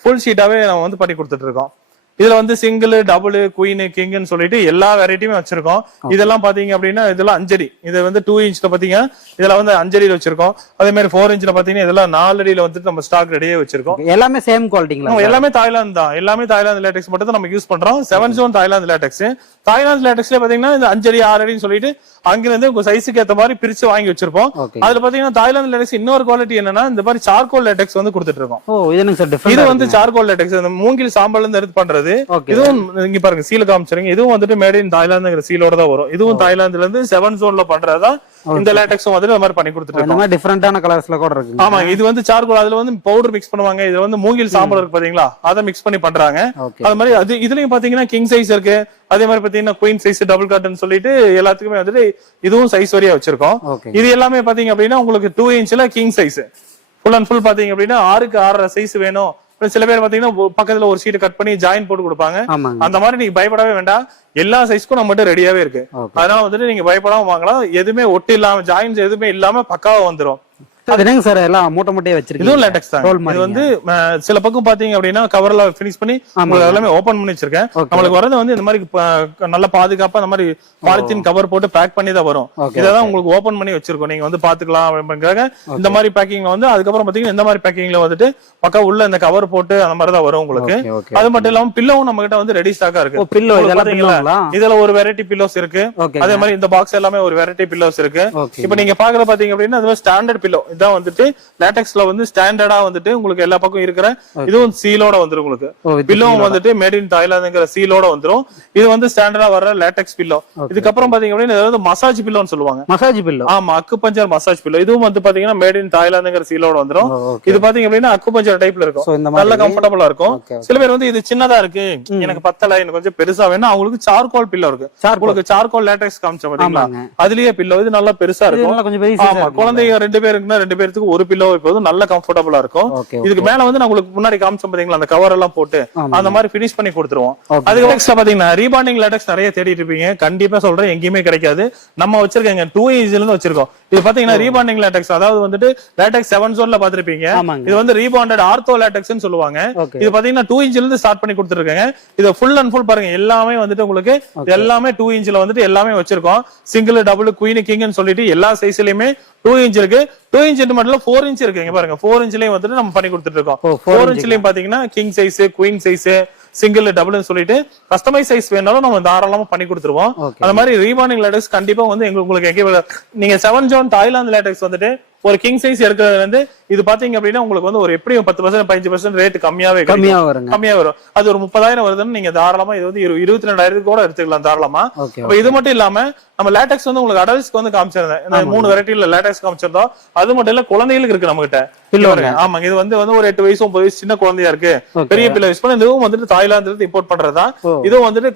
ஃபுல் ஷீட்டாவே நம்ம வந்து பண்ணி கொடுத்துட்டு இருக்கோம். இதுல வந்து சிங்கிள், டபுள், குயின், கிங்னு சொல்லிட்டு எல்லா வெரைட்டியுமே வச்சிருக்கோம். இதெல்லாம் பாத்தீங்க அப்படின்னா இதெல்லாம் 5 அடி. இது வந்து 2 இன்ச்ல பாத்தீங்க இதுல வந்து 5 அடியில வச்சிருக்கோம். அதே மாதிரி 4 இன்ச்ல பாத்தீங்கன்னா இதெல்லாம் 4 அடியில வந்துட்டு நம்ம ஸ்டாக் ரெடியா வச்சிருக்கோம். எல்லாமே சேம் குவாலிட்டிங்களா? எல்லாமே தாய்லாந்து தான். எல்லாமே தாய்லாந்து லேட்டெக்ஸ் மட்டும் தான் நம்ம யூஸ் பண்றோம். 7 ஜோன் தாய்லாந்து லேட்டெக்ஸ். தாய்லாந்து லேட்டெக்ஸ்ல பாத்தீங்கன்னா இந்த 5 அடி 6 அடின்னு சொல்லிட்டு அங்கிருந்து உங்க சைஸுக்கு ஏத்த மாதிரி பிரிச்சு வாங்கி வச்சிருப்போம். அதுல பாத்தீங்கன்னா தாய்லாந்து லேட்டெக்ஸ் இன்னொரு குவாலிட்டி என்னன்னா இந்த மாதிரி சார்கோல் லேட்டெக்ஸ் வந்து கொடுத்துட்டு இருக்கோம். இது வந்து சார்கோல் லேட்டெக்ஸ், இந்த மூங்கில் சாம்பல்ல இருந்து எடுத்து பண்றது. இதுவும் இங்க பாருங்க சீல காமிச்சிருங்க. இதுவும் வந்துட்டு மேட் இன் தாய்லாந்துங்கிற சீலோட தான் வரும். இதுவும் தாய்லாந்துல இருந்து 7 ஜோன்ல பண்றதா. இந்த லேட்டெக்ஸும் வந்து அந்த மாதிரி பண்ணி கொடுத்துட்டு இருக்கோம். இந்த மாதிரி டிஃபரண்டான கலர்ஸ்ல கூட இருக்கு. ஆமா, இது வந்து சார்கோல், அதுல வந்து பவுடர் மிக்ஸ் பண்ணுவாங்க. இது வந்து மூங்கில் சாம்பல் இருக்கு பாத்தீங்களா, அதை மிக்ஸ் பண்ணி பண்றாங்க. அது மாதிரி அது இதுலயும் பாத்தீங்கன்னா கிங் சைஸ் இருக்கு. அதே மாதிரி பாத்தீங்கன்னா குயின் சைஸ், டபுள் காட்டன் சொல்லிட்டு எல்லாத்துக்குமே வந்துட்டு இதுவும் சைஸ் வரையா வச்சிருக்கோம். இது எல்லாமே பாத்தீங்க அப்படின்னா உங்களுக்கு 2 இன்ச்ல king size full and full பாத்தீங்க அப்படின்னா 6க்கு 6.5 சைஸ் வேணும். சில பேர் பாத்தீங்கன்னா பக்கத்துல ஒரு ஷீட் கட் பண்ணி ஜாயின் போட்டு கொடுப்பாங்க. அந்த மாதிரி நீங்க பயப்படவே வேண்டாம். எல்லா சைஸ்க்கும் நம்ம மட்டும் ரெடியாவே இருக்கு. அதனால வந்துட்டு நீங்க பயப்படாம வாங்கலாம். எதுவுமே ஒட்டு இல்லாம, ஜாயின்ஸ் எதுவுமே இல்லாம பக்காவா வந்துரும். சார் எல்லாம் மூட்டை மூட்டையா வச்சிருக்கீங்க. இதுவும் லேட்டெக்ஸ் தான். இது வந்து சில பக்கம் பாத்தீங்க அப்படின்னா கவர்ல ஃபினிஷ் பண்ணி உங்களுக்கு எல்லாமே ஓபன் பண்ணி வச்சிருக்கேன். நம்மளுக்கு வரது வந்து இந்த மாதிரி நல்ல பாதுகாப்பா இந்த மாதிரி பாலித்தீன் கவர் போட்டு பேக் பண்ணி தான் வரும். இதான் உங்களுக்கு ஓபன் பண்ணி வச்சிருக்கோம். நீங்க வந்து பாத்துக்கலாம் அப்படிங்கறத இந்த மாதிரி பேக்கிங்ல வந்து அதுக்கப்புறம் பாத்தீங்கன்னா இந்த மாதிரி பேக்கிங்ல வந்துட்டு பக்கா உள்ள இந்த கவர் போட்டு அந்த மாதிரி தான் வரும் உங்களுக்கு. அது மட்டும் இல்லாம பில்லோவும் நம்ம கிட்ட வந்து ரெடி ஸ்டாக்கா இருக்கு. பில்லோ இதுல ஒரு வெரைட்டி பில்லோஸ் இருக்கு. அதே மாதிரி இந்த பாக்ஸ் எல்லாமே ஒரு வெரைட்டி பில்லோஸ் இருக்கு. இப்ப நீங்க பாக்குற பாத்தீங்க அப்படின்னா அது ஸ்டாண்டர்ட் பில்லோ. இதான் வந்துட்டு லேட்டெக்ஸ்ல வந்து ஸ்டாண்டர்டா வந்துட்டு உங்களுக்கு எல்லா பக்கம் இருக்கிற இதுவும் சீலோட வந்துரும். உங்களுக்கு பில்லோவும் வந்துட்டு மேட் இன் தாய்லாந்துங்கிற சீலோட வந்துரும். இது வந்து ஸ்டாண்டர்டா வர்ற லேட்டெக்ஸ் பில்லோ. இதுக்கப்புறம் பாத்தீங்க அப்படின்னா இது வந்து மசாஜ் பில்லோன்னு சொல்லுவாங்க. Massage pillow. ஆமா, அக்குபஞ்சர் மசாஜ் பில்லோ. இதுவும் வந்து பாத்தீங்கன்னா மேட் இன் தாய்லாந்துங்கிற சீலோட வந்துரும். இது பாத்தீங்க அப்படின்னா அக்குபஞ்சர் டைப்ல இருக்கும். நல்ல கம்ஃபர்டபுளா இருக்கும். சில பேர் வந்து இது சின்னதா இருக்கு, எனக்கு பத்தல, எனக்கு கொஞ்சம் பெருசா வேணும், அவங்களுக்கு சார்கோல் பில்லோ இருக்கு. உங்களுக்கு சார்கோல் லேட்டெக்ஸ் காமிச்ச பாத்தீங்களா, அதுலயே பில்லோ. இது நல்லா பெருசா இருக்கும். ஆமா, குழந்தைங்க 2 பேர் இருக்குன்னா 2 பேருக்கு ஒரு பில்லோ இப்போதும் நல்ல கம்ஃபர்டபுளா இருக்கும். இதுக்கு மேல வந்து நான் உங்களுக்கு முன்னாடி காமிச்சோம் பாத்தீங்களா, அந்த கவர் எல்லாம் போட்டு அந்த மாதிரி பினிஷ் பண்ணி கொடுத்துருவோம். அதுக்கு நெக்ஸ்ட் பாத்தீங்கன்னா ரீபாண்டிங் லேட்டெக்ஸ் நிறைய தேடிட்டு இருப்பீங்க. கண்டிப்பா சொல்றேன், எங்கேயுமே கிடைக்காது. நம்ம வச்சிருக்கேங்க 2 இன்ச்ல இருந்து வச்சிருக்கோம். இது பாத்தீங்கன்னா ரீபாண்டிங் லேட்டெக்ஸ், அதாவது வந்துட்டு லேட்டெக்ஸ் 7 ஜோன்ல பாத்திருப்பீங்க. இது வந்து ரீபாண்டட் ஆர்த்தோ லேட்டெக்ஸ்னு சொல்லுவாங்க. இது பாத்தீங்கன்னா 2 இன்ச்ல இருந்து ஸ்டார்ட் பண்ணி கொடுத்துருக்காங்க. இது ஃபுல் அண்ட் ஃபுல் பாருங்க, எல்லாமே வந்துட்டு உங்களுக்கு எல்லாமே 2 இன்ச்ல வந்துட்டு எல்லாமே வச்சிருக்கோம். சிங்கிள், டபுள், குயின், கிங்னு சொல்லிட்டு எல்லா சைஸ்லயுமே 2 இன்ச் இருக்கு. 2 இன்ச் மட்டும் 4 இன்ச் இருக்கு. இங்க பாருங்க 4 இன்ச்லயும் வந்துட்டு நம்ம பண்ணி கொடுத்துட்டு இருக்கோம். 4 இன்ச்லயும் பாத்தீங்கன்னா king size, queen size, single, டபுள்னு சொல்லிட்டு கஸ்டமைஸ் சைஸ் வேணாலும் நம்ம தாராளமா பண்ணி கொடுத்துருவோம். அந்த மாதிரி ரீபாண்டிங் லேட்டெக்ஸ் கண்டிப்பா வந்து உங்களுக்கு நீங்க 7 ஜோன் தாய்லாந்து லேட்டெக்ஸ் வந்துட்டு ஒரு கிங் சைஸ் எடுக்கிறது வந்து இது பாத்தீங்க அப்படின்னா உங்களுக்கு வந்து ஒரு எப்படியும் 10% 15% ரேட் கம்மியா வரும். அது ஒரு 30,000 வருதுன்னு நீங்க தாராளமா இது வந்து 22,000 கூட எடுத்துக்கலாம் தாராளமா. இது மட்டும் இல்லாம நம்ம லேட்டெக்ஸ் வந்து உங்களுக்கு அடல்ட்ஸ்க்கு வந்து காமிச்சிருந்தேன். இந்த 3 வெரைட்டில லேட்டெக்ஸ் காமிச்சிருந்தோம். அது மட்டும் இல்ல குழந்தைகளுக்கு இருக்கு நம்ம கிட்ட. ஆமா, இது வந்து ஒரு 8 வயசு 9 வயசு சின்ன குழந்தையா இருக்கு, பெரிய பிள்ளை யூஸ் பண்ண. இதுவும் வந்துட்டு தாய்லாந்துல இருந்து இம்போர்ட் பண்றதா. இதுவும் வந்துட்டு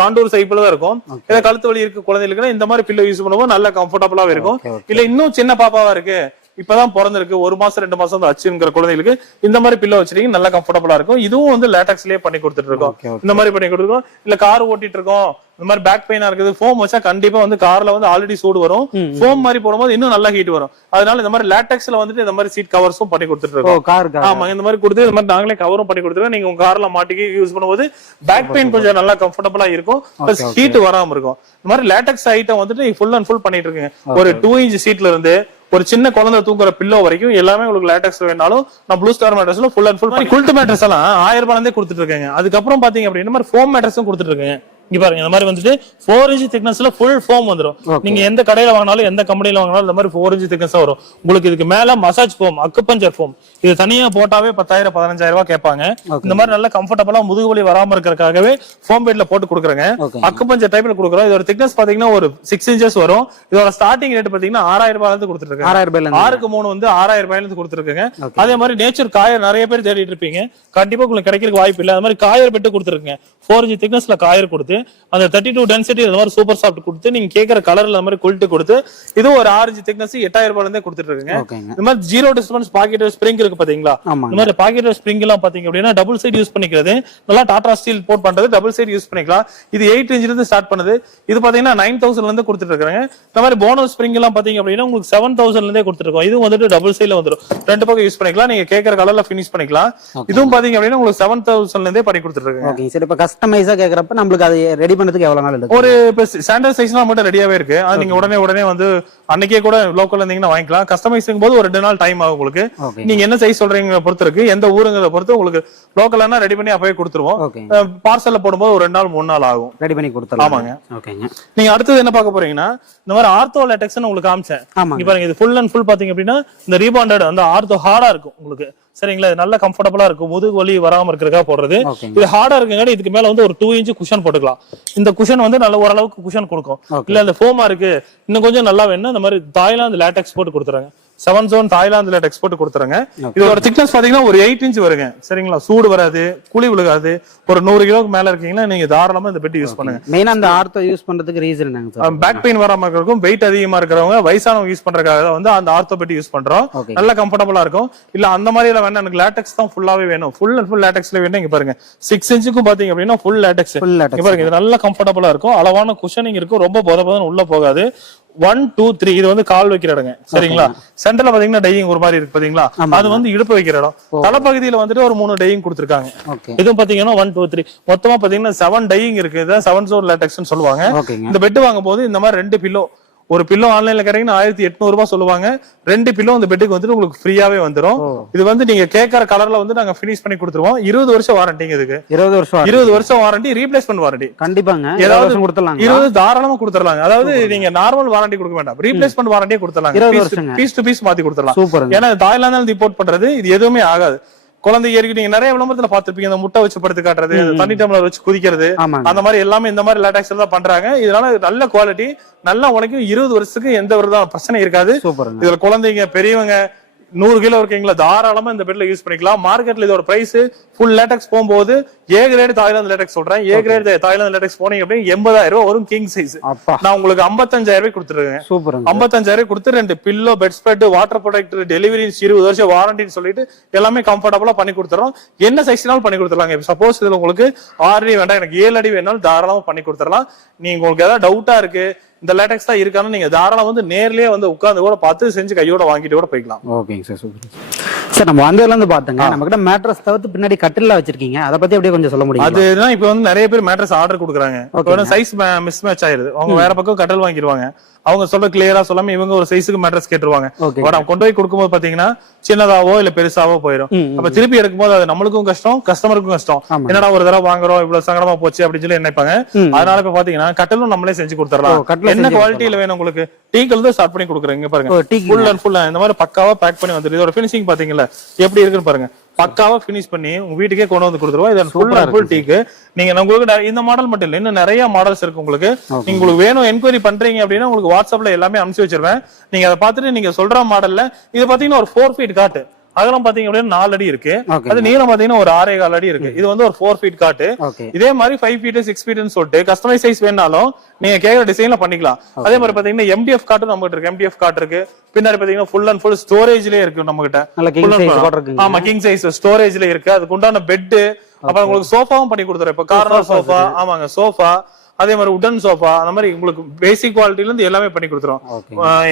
காண்டூர் சைப்பிள் தான் இருக்கும். ஏதாவது கழுத்து வலி இருக்கு குழந்தைகளுக்கு இந்த மாதிரி பிள்ளை யூஸ் பண்ணுவோம், நல்ல கம்ஃபர்டபுளாவே இருக்கும். இல்ல இன்னும் சின்ன பாப்பாவா இருக்கு, இப்பதான் பிறந்திருக்கு, 1 மாசம் 2 மாசம் ஆச்சுங்கிற குழந்தைகளுக்கு இந்த மாதிரி பில்லோ வச்சிருக்கீங்க, நல்லா கம்ஃபர்டபுளா இருக்கும். இதுவும் வந்து லேட்டெக்ஸ்லயே பண்ணி கொடுத்துட்டு இருக்கோம். இந்த மாதிரி பண்ணி கொடுத்துருக்கோம். இல்ல கார் ஓட்டிட்டு இருக்கோம், இந்த மாதிரி பேக் பெயினா இருக்குது, ஃபோம் வச்சா கண்டிப்பா வந்து கார்ல வந்து ஆல்ரெடி சூடு வரும். ஃபோம் மாதிரி போடும்போது இன்னும் நல்லா ஹீட் வரும். அதனால இந்த மாதிரி லேட்டெக்ஸ்ல வந்துட்டு இந்த மாதிரி சீட் கவர்ஸும் பண்ணி கொடுத்துட்டு இருக்கோம். ஆமா, இந்த மாதிரி கொடுத்து இந்த மாதிரி நாங்களே கவரும் பண்ணி கொடுத்துருக்கோம். நீங்க உங்க கார்ல மாட்டிக்கு யூஸ் பண்ணும்போது பேக் பெயின் கொஞ்சம் நல்லா கம்ஃபர்டபுளா இருக்கும், பிளஸ் ஹீட் வராம இருக்கும். இந்த மாதிரி லேட்டெக்ஸ் ஐட்டம் வந்துட்டு ஃபுல் அண்ட் ஃபுல் பண்ணிட்டு இருக்கீங்க. ஒரு 2 இன்ச் சீட்ல இருந்து ஒரு சின்ன குழந்தை தூங்குற பில்லோ வரைக்கும் எல்லாமே உங்களுக்கு லேட்டெக்ஸ் வேணாலும் நான் ப்ளூ ஸ்டார் மேட்ரஸ்ல full and full quilt mattress எல்லாம் 1000 ரூபாயில இருந்தே கொடுத்துட்டு இருக்காங்க. அதுக்கப்புறம் பாத்தீங்க அப்படின்னா இந்த மாதிரி ஃபோம் மேட்ரஸும் கொடுத்துட்டு இருக்காங்க. இங்க பாருங்க, இந்த மாதிரி வந்துட்டு 4 இன்ச் திக்னஸ்ல ஃபுல் ஃபோம் வந்துரும். நீங்க எந்த கடையில வாங்கினாலும் எந்த கம்பெனில வாங்கினாலும் இந்த மாதிரி 4 இன்ச் திக்னஸ் வரும். உங்களுக்கு இதுக்கு மேல மசாஜ் ஃபோம், அக்குபஞ்சர் ஃபோம், இது தனியா போட்டாவே 10,000 15,000 ரூபாய் கேட்பாங்க. இந்த மாதிரி நல்ல கம்ஃபர்டபுளா முதுகு வலி வராம இருக்கிறதுக்காகவே ஃபோம் பெட்ல போட்டு கொடுக்குறாங்க. அக்குபஞ்சர் டைப்ல கொடுக்குறோம். இதோட திக்னஸ் பாத்தீங்கன்னா ஒரு 6 இன்ச்சஸ் வரும். இதோட ஸ்டார்டிங் ரேட் பாத்தீங்கன்னா 6,000 ரூபாயில இருந்து கொடுத்துருக்காங்க. 6க்கு 3 வந்து 6,000 ரூபாயில இருந்து கொடுத்துருக்காங்க. அதே மாதிரி நேச்சர் காயர் நிறைய பேர் தேடிட்டு இருப்பீங்க, கண்டிப்பா உங்களுக்கு கிடைக்கிறதுக்கு வாய்ப்பு இல்லை. அது மாதிரி காயர் பெட்டு கொடுத்துருக்கீங்க. 4 இன்ச் திக்னஸ்ல காயர் கொடுத்து அந்த 32 டென்சிட்டி இந்த மாதிரி சூப்பர் சாஃப்ட் கொடுத்து நீங்க கேட்கற கலர்ல அந்த மாதிரி குவாலிட்டி கொடுத்து இது ஒரு 6 இன்ச் திக்னஸ் 8000 ரூபாயில இருந்தே கொடுத்துட்டு இருக்குங்க. இந்த மாதிரி ஜீரோ டிஸ்டர்பன்ஸ் பாக்கெட் ஸ்ப்ரிங் இருக்கு பாத்தீங்களா, இந்த மாதிரி பாக்கெட் ஸ்ப்ரிங் எல்லாம் பாத்தீங்க அப்படின்னா டபுள் சைடு யூஸ் பண்ணிக்கிறது, நல்லா டாடா ஸ்டீல் போட் பண்றது, டபுள் சைடு யூஸ் பண்ணிக்கலாம். இது 8 இன்ச்ல இருந்து ஸ்டார்ட் பண்ணுது. இது பாத்தீங்கன்னா 9000 ல இருந்து கொடுத்துட்டு இருக்காங்க. இந்த மாதிரி போனஸ் ஸ்ப்ரிங் எல்லாம் பாத்தீங்க அப்படின்னா உங்களுக்கு 7000 ல இருந்தே கொடுத்துருக்கோம். இது வந்துட்டு டபுள் சைடுல வந்துடும், ரெண்டு பக்கம் யூஸ் பண்ணிக்கலாம், நீங்க கேட்கற கலர்ல ஃபினிஷ் பண்ணிக்கலாம். இதுவும் பாத்தீங்க அப்படின்னா உங்களுக்கு 7000 ல இருந்தே பண்ணி கொடுத்துட்டு இருக்காங்க. Okay sir. இப்ப கஸ்டமைஸா கேக்குறப்ப நம்மளுக்கு அது ரெடி பண்ணதுக்கு எவ்வளவு நாள் எடுக்கும்? ஒரு ஸ்டாண்டர்ட் சைஸ்லாம் மட்டும் ரெடியாவே இருக்கு. அது நீங்க உடனே வந்து அன்னைக்கே கூட லோக்கல்ல இருந்தீங்கன்னா வாங்கிக்கலாம். கஸ்டமைசிங் போது ஒரு 2 நாள் டைம் ஆகும் உங்களுக்கு. நீங்க என்ன சைஸ் சொல்றீங்க பொறுத்து இருக்கு, எந்த ஊருங்கிறத பொறுத்து உங்களுக்கு லோக்கல்னா ரெடி பண்ணி அப்பவே கொடுத்துருவோம். பார்சல்ல போடும்போது ஒரு 2 நாள் 3 நாள் ஆகும் ரெடி பண்ணி கொடுத்துறோம். ஆமாங்க. ஓகேங்க. நீங்க அடுத்தது என்ன பார்க்க போறீங்கன்னா இந்த மாதிரி ஆர்த்தோ லேட்டெக்ஸ் உங்களுக்கு காமிச்சேன். இங்க பாருங்க, இது ஃபுல் அண்ட் ஃபுல் பாத்தீங்க அப்படின்னா இந்த ரீபாண்டட் அந்த ஆர்த்தோ ஹார்டா இருக்கும் உங்களுக்கு. சரிங்களா, இது நல்ல கம்ஃபர்டபுளா இருக்கும், முதுகு வலி வராம இருக்கிறதுக்காக போடுறது. இது ஹார்டா இருக்குங்க, இதுக்கு மேல வந்து ஒரு 2 இன்ச் குஷன் போட்டுக்கலாம். இந்த குஷன் வந்து நல்ல ஓரளவுக்கு குஷன் கொடுக்கும். இல்ல இந்த ஃபோமா இருக்கு இன்னும் கொஞ்சம் நல்லா வேணும்னா இந்த மாதிரி தாய்லாந்து லேட்டெக்ஸ் போட்டு கொடுத்துறாங்க. 7 zone தாய்லாந்துல எக்ஸ்போர்ட் கொடுத்துறாங்க. இதோட திக்னஸ் பாத்தீங்கன்னா ஒரு 8 இன்ச் வருங்க. சரிங்களா, சூடு வராது, குழி விழுகாது. ஒரு 100 கிலோக்கு மேல இருக்கீங்கன்னா நீங்க தாராளமா இந்த பெட் யூஸ் பண்ணுங்க. மெயினா அந்த ஆர்த்தோ யூஸ் பண்றதுக்கு ரீசன் என்னங்க சார்? பேக் பெயின் வராம இருக்கும், வெயிட் அதிகமா இருக்கிறவங்க, வயசானவங்க யூஸ் பண்றதுக்காக வந்து அந்த ஆர்த்தோ பெட் யூஸ் பண்றோம். நல்ல கம்ஃபர்டபுளா இருக்கும். இல்ல அந்த மாதிரி எல்லாம் வேணா எனக்கு லேட்டெக்ஸ் தான் ஃபுல்லாவே வேணும், ஃபுல் அண்ட் ஃபுல் லேட்டெக்ஸ்ல வேணும். இங்க பாருங்க 6 இன்ச்சுக்கும் பாத்தீங்க அப்படின்னா ஃபுல் லேட்டெக்ஸ். இங்க பாருங்க, இது நல்ல கம்ஃபர்டபுளா இருக்கும், அளவான குஷனிங் இருக்கும், ரொம்ப பொதபொதன்னு உள்ள போகாது. 1 2 3 இது வந்து கால் வைக்கிற இடங்க. சரிங்களா, சென்டர்ல பாத்தீங்கன்னா டையிங் ஒரு மாதிரி இருக்கு பாத்தீங்களா, அது வந்து இடுப்பு வைக்கிற இடம். தலைப்பகுதியில வந்துட்டு ஒரு 3 டையிங் கொடுத்திருக்காங்க. இதுவும் பாத்தீங்கன்னா 1 2 3 மொத்தமா பாத்தீங்கன்னா 7 டையிங் இருக்கு. இதான் 7 zone லேட்டெக்ஸ்னு சொல்லுவாங்க. இந்த பெட் வாங்கும் போது இந்த மாதிரி 2 பில்லோ, ஒரு பில்லோ ஆன்லைன்ல கிடைக்குன்னா 1800 ரூபாய் சொல்லுவாங்க. 2 பில்லோ இந்த பெட்டுக்கு வந்துட்டு உங்களுக்கு ஃப்ரீயாவே வந்துரும். இது வந்து நீங்க கேட்கற கலர்ல வந்து நாங்க ஃபினிஷ் பண்ணி கொடுத்துருவோம். 20 வருஷம் வாரண்டிங்க இதுக்கு. 20 வருஷம் வாரண்டி, ரீப்ளேஸ்மெண்ட் வாரண்டி. கண்டிப்பாங்க, ஏதாவது கொடுத்துடலாம். 20 தாராளமா கொடுத்துடலாங்க. அதாவது நீங்க நார்மல் வாரண்டி கொடுக்க வேண்டாம், ரீப்ளேஸ்மெண்ட் வாரண்டியே கொடுத்துடலாம். பீஸ் டு பீஸ் மாத்தி கொடுத்துடலாம். ஏன்னா தாய்லாந்து இம்போர்ட் பண்றது இது எதுவுமே ஆகாது. குழந்தை ஏறிக்கு நீங்க நிறைய விளம்பரத்துல பாத்துருப்பீங்க, இந்த முட்டை வச்சு படுத்து காட்டுறது, தண்ணி டம்ளர் வச்சு குதிக்கிறது, அந்த மாதிரி எல்லாமே இந்த மாதிரி லேட்டெக்ஸ் தான் பண்றாங்க. இதனால நல்ல குவாலிட்டி, நல்லா உனக்கும் 20 வருஷத்துக்கு எந்த ஒரு பிரச்சனை இருக்காது. இதுல குழந்தைங்க பெரியவங்க 100 கிலோ இருக்கீங்களா, தாராளமா இந்த பெட்ல யூஸ் பண்ணிக்கலாம். மார்க்கெட்ல இதோட பிரைஸ் ஃபுல் லேட்டெக்ஸ் போகும்போது ஏ கிரேட் தாய்லாந்து லேட்டெக்ஸ் சொல்றேன், ஏ கிரேட் தாய்லாந்து லேட்டெக்ஸ் போனீங்க அப்படின்னு 80,000 ரூபாய் வரும் கிங் சைஸ். நான் உங்களுக்கு 55,000 ரூபாய் கொடுத்துருக்கேன். 55,000 ரூபாய் கொடுத்து 2 pillow, bed spread, water protector, delivery 20 வருஷம் வாரண்டின்னு சொல்லிட்டு எல்லாமே கம்ஃபர்டபுளா பண்ணி கொடுத்துறோம். என்ன சைஸ்னாலும் பண்ணி கொடுத்துடலாங்க. சப்போஸ் இதுல உங்களுக்கு 6 அடி வேண்டாம், எனக்கு 7 அடி வேணாலும் தாராளமா பண்ணி கொடுத்துடலாம். நீங்க உங்களுக்கு ஏதாவது டவுட்டா இருக்கு, இந்த லேட்டெக்ஸ் தான் இருக்கான்னு நீங்க தாராளம் வந்து நேர்லயே வந்து உட்கார்ந்து கூட பார்த்து செஞ்சு கையோட வாங்கிட்டு கூட போய்க்கலாம். ஓகேங்க சார், சூப்பர் சார். நம்ம வந்ததுல இருந்து பாத்தங்க, நம்ம கிட்ட மேட்ரஸ் தவிர்த்து பின்னாடி கட்டில்ல வச்சிருக்கீங்க, அத பத்தி அப்படியே கொஞ்சம் சொல்ல முடியும்? அதுதான் இப்ப வந்து நிறைய பேர் மேட்ரஸ் ஆர்டர் கொடுக்குறாங்க, சைஸ் மிஸ் மேட்ச் ஆயிருது. அவங்க வேற பக்கம் கட்டில் வாங்கிடுவாங்க, அவங்க சொல்ற கிளியரா சொல்லாம இவங்க ஒரு சைஸுக்கு மேட்ரஸ் கேட்டுருவாங்க. அவங்க கொண்டு போய் கொடுக்கும்போது பாத்தீங்கன்னா சின்னதாவோ இல்ல பெருசாவோ போயிடும். அப்ப திருப்பி எடுக்கும்போது அது நம்மளுக்கும் கஷ்டம், கஸ்டமருக்கும் கஷ்டம். என்னடா ஒரு தடவை வாங்குறோம் இவ்வளவு சங்கடமா போச்சு அப்படின்னு சொல்லி நினைப்பாங்க. அதனால இப்ப பாத்தீங்கன்னா கட்டலும் நம்மளே செஞ்சு கொடுத்துடலாம். என்ன குவாலிட்டியில வேணும் உங்களுக்கு, டீக்கல் தான் ஸ்டார்ட் பண்ணி கொடுக்குறேங்க. பாருங்க ஃபுல் அண்ட் ஃபுல் இந்த மாதிரி பக்காவா பேக் பண்ணி வந்துருக்கு. இதோட ஃபினிஷிங் பாத்தீங்களா எப்படி இருக்குன்னு பாருங்க, பக்காவா பினிஷ் பண்ணி உங்க வீட்டுக்கே கொண்டு வந்து கொடுத்துருவோம். இது ஃபுல் அண்ட் ஃபுல் டீக்கு. நீங்க உங்களுக்கு இந்த மாடல் மட்டும் இல்ல, இன்னும் நிறைய மாடல்ஸ் இருக்கு உங்களுக்கு. நீங்க உங்களுக்கு வேணும் என்கொயரி பண்றீங்க அப்படின்னா உங்களுக்கு வாட்ஸ்அப்ல எல்லாமே அனுப்பிச்சு வச்சிருவேன். நீங்க அதை பார்த்துட்டு நீங்க சொல்ற மாடல்ல இது பாத்தீங்கன்னா ஒரு 4 ஃபீட் காட்டு, அகலம் பாத்தீங்க அப்படின்னா 4 அடி இருக்கு, அது நீளம் பாத்தீங்கன்னா ஒரு 6.25 அடி இருக்கு. இது வந்து ஒரு 4 ஃபீட் காட்டு. இதே மாதிரி 5 ஃபீட் 6 ஃபீட்னு சொல்லிட்டு கஸ்டமைஸ் சைஸ் வேணாலும் நீங்க கேக்குற டிசைன்ல பண்ணிக்கலாம். அதே மாதிரி பாத்தீங்கன்னா MDF காட்டு நம்ம கிட்ட இருக்கு, MDF காட்டு இருக்கு. பின்னாடி பாத்தீங்கன்னா ஃபுல் அண்ட் ஃபுல் ஸ்டோரேஜ்லயே இருக்கு நம்ம கிட்ட. ஆமா, கிங் சைஸ் ஸ்டோரேஜ்ல இருக்கு. அதுக்கு உண்டான பெட், அப்புறம் உங்களுக்கு சோஃபாவும் பண்ணி கொடுத்துறேன். இப்ப கார்னர் சோஃபா, ஆமாங்க சோஃபா, அதே மாதிரி உடன் சோஃபா, அந்த மாதிரி உங்களுக்கு பேசிக் குவாலிட்டில இருந்து எல்லாமே பண்ணி கொடுத்துறோம்.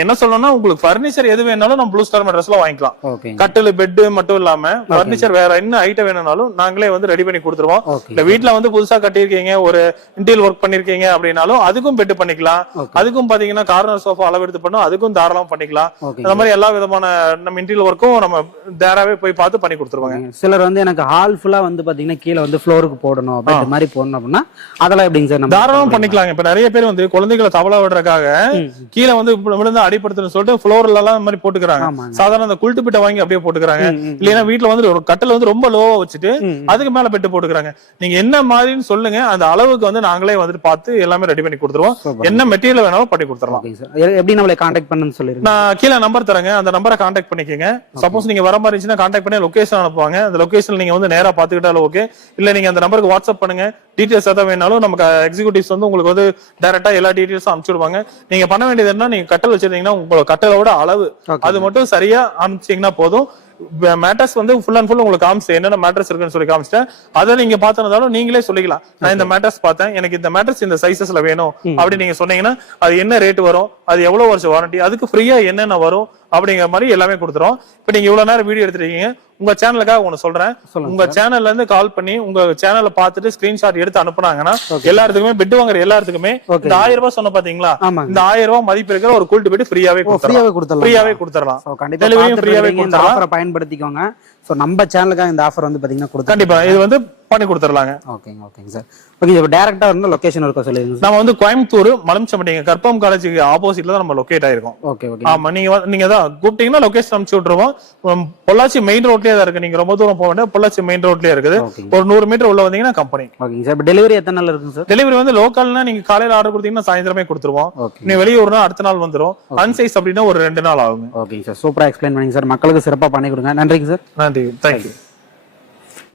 என்ன சொல்லணும்னா உங்களுக்கு பர்னிச்சர் எது வேணாலும் நம்ம ப்ளூ ஸ்டார் மேட்ரஸ்ல வாங்கிக்கலாம். கட்டில் பெட் மட்டும் இல்லாம பர்னிச்சர் வேற என்ன ஐட்டம் வேணும்னாலும் நாங்களே வந்து ரெடி பண்ணி கொடுத்துருவோம். இல்ல வீட்டுல வந்து புதுசா கட்டியிருக்கீங்க, ஒரு இன்டீரியர் ஒர்க் பண்ணிருக்கீங்க அப்படின்னாலும் அதுக்கும் பெட் பண்ணிக்கலாம். அதுக்கும் பாத்தீங்கன்னா கார்னர் சோஃபா அளவெடுத்து பண்ணோம், அதுக்கும் தாராளம் பண்ணிக்கலாம். அந்த மாதிரி எல்லா விதமான நம்ம இன்டீரியர் ஒர்க்கும் நம்ம நேராவே போய் பார்த்து பண்ணி கொடுத்துருவாங்க. சிலர் வந்து எனக்கு ஹால் ஃபுல்லா வந்து பாத்தீங்கன்னா கீழே வந்து ஃப்ளோருக்கு போடணும் அப்படி மாதிரி போடணும் அப்படின்னா அதெல்லாம் எப்படிங்க சார்? தாராளம் பண்ணிக்கலாங்க. இப்ப நிறைய பேர் வந்து குழந்தைகளை தவள விடுறதுக்காக கீழே வந்து விழுந்து அடிப்படுத்துன்னு சொல்லிட்டு ஃப்ளோர்ல எல்லாம் மாதிரி போட்டுக்கிறாங்க. சாதாரண அந்த குல்ட்டு பிட்ட வாங்கி அப்படியே போட்டுக்கிறாங்க. இல்லைன்னா வீட்டுல வந்து ஒரு கட்டில் வந்து ரொம்ப லோவா வச்சுட்டு அதுக்கு மேல பெட்டு போட்டுக்கிறாங்க. நீங்க என்ன மாதிரின்னு சொல்லுங்க, அந்த அளவுக்கு வந்து நாங்களே வந்துட்டு பார்த்து எல்லாமே ரெடி பண்ணி கொடுத்துருவோம். என்ன மெட்டீரியல் வேணாலும் பண்ணி கொடுத்துடலாம். எப்படி நம்மளை கான்டாக்ட் பண்ணணும்னு சொல்லிருங்க. நான் கீழே நம்பர் தரேங்க, அந்த நம்பரை கான்டாக்ட் பண்ணிக்கோங்க. சப்போஸ் நீங்க வர மாதிரி இருந்துச்சுன்னா கான்டாக்ட் பண்ணி லொகேஷன் அனுப்புவாங்க. அந்த லொகேஷன் நீங்க வந்து நேரா பாத்துக்கிட்டாலும் ஓகே, இல்ல நீங்க அந்த நம்பருக்கு வாட்ஸ்அப் பண்ணுங்க. டீடைல்ஸ் எதாவது வேணாலும் நமக்கு எக்ஸிக்யூட்டிவ் டீடைல்ஸ் வந்து உங்களுக்கு வந்து டைரக்டா எல்லா டீடைல்ஸும் அனுப்பிச்சு விடுவாங்க. நீங்க பண்ண வேண்டியது என்ன, நீங்க கட்டல் வச்சிருந்தீங்கன்னா உங்களோட கட்டலோட அளவு அது மட்டும் சரியா அனுப்பிச்சீங்கன்னா போதும். மேட்ரஸ் வந்து ஃபுல் அண்ட் ஃபுல் உங்களுக்கு காமிச்சு என்னென்ன மேட்ரஸ் இருக்குன்னு சொல்லி காமிச்சிட்டேன். அதை நீங்க பார்த்தனாலும் நீங்களே சொல்லிக்கலாம், நான் இந்த மேட்ரஸ் பார்த்தேன், எனக்கு இந்த மேட்ரஸ் இந்த சைசஸ்ல வேணும் அப்படி நீங்க சொன்னீங்கன்னா அது என்ன ரேட் வரும், அது எவ்வளவு வருஷம் வாரண்டி, அதுக்கு ஃப்ரீயா என்னென்ன வரும் அப்படிங்கிற மாதிரி எல்லாமே கொடுத்துரும். இப்ப நீங்க இவ்வளவு நேரம் வீடியோ எடுத்துருக்கீங்க, உங்க சேனலுக்காக ஒண்ணு சொல்றேன். உங்க சேனல்ல இருந்து கால் பண்ணி உங்க சேனலை பார்த்துட்டு ஸ்கிரீன்ஷாட் எடுத்து அனுப்புனாங்கன்னா எல்லாத்துக்குமே பெட் வாங்குற எல்லாத்துக்குமே இந்த 1000 ரூபாய் சொன்ன பாத்தீங்களா, இந்த 1000 ரூபாய் மதிப்பு இருக்கிற ஒரு கூல்ட் பெட் ஃப்ரீயாவே கொடுத்துடலாம். பயன்படுத்திக்கோங்க. சோ நம்ம சேனலுக்காக இந்த ஆஃபர் வந்து பாத்தீங்கன்னா கண்டிப்பா இது வந்து பண்ணி கொடுத்துடலாங்க. ஓகேங்க சார். ஓகே, இப்போ டைரக்டா வந்து லொகேஷன் இருக்க சொல்லுங்க. நம்ம வந்து கோயம்புத்தூர் மலம்சம்பட்டிங்க கற்பகம் காலேஜுக்கு ஆப்போசிட்ல தான் நம்ம லொகேட் ஆயிருக்கோம். ஆமா, நீங்க தான் கூப்பிட்டீங்கன்னா லொகேஷன் அனுப்பிச்சு விட்டுருவோம். பொள்ளாச்சி மெயின் ரோட்லயே தான் இருக்கு, நீங்க ரொம்ப தூரம் போக வேண்டாம், பொள்ளாச்சி மெயின் ரோட்லயே இருக்குது. ஒரு 100 மீட்டர் உள்ள வந்தீங்கன்னா கம்பெனி. ஓகேங்க சார். டெலிவரி எத்தனை நாள் இருக்குங்க சார்? டெலிவரி வந்து லோக்கல்னா நீங்க காலையில ஆர்டர் கொடுத்தீங்கன்னா சாயந்தரமே கொடுத்துருவோம். நீ வெளியூர்னா அடுத்த நாள் வந்துரும். அன்சைஸ் அப்படின்னா ஒரு 2 நாள் ஆகும். ஓகேங்க சார், சூப்பரா எக்ஸ்பிளைன் பண்ணீங்க சார். மக்களுக்கு சிறப்பா பண்ணி கொடுங்க. நன்றிங்க சார். நன்றி, தேங்க்யூ.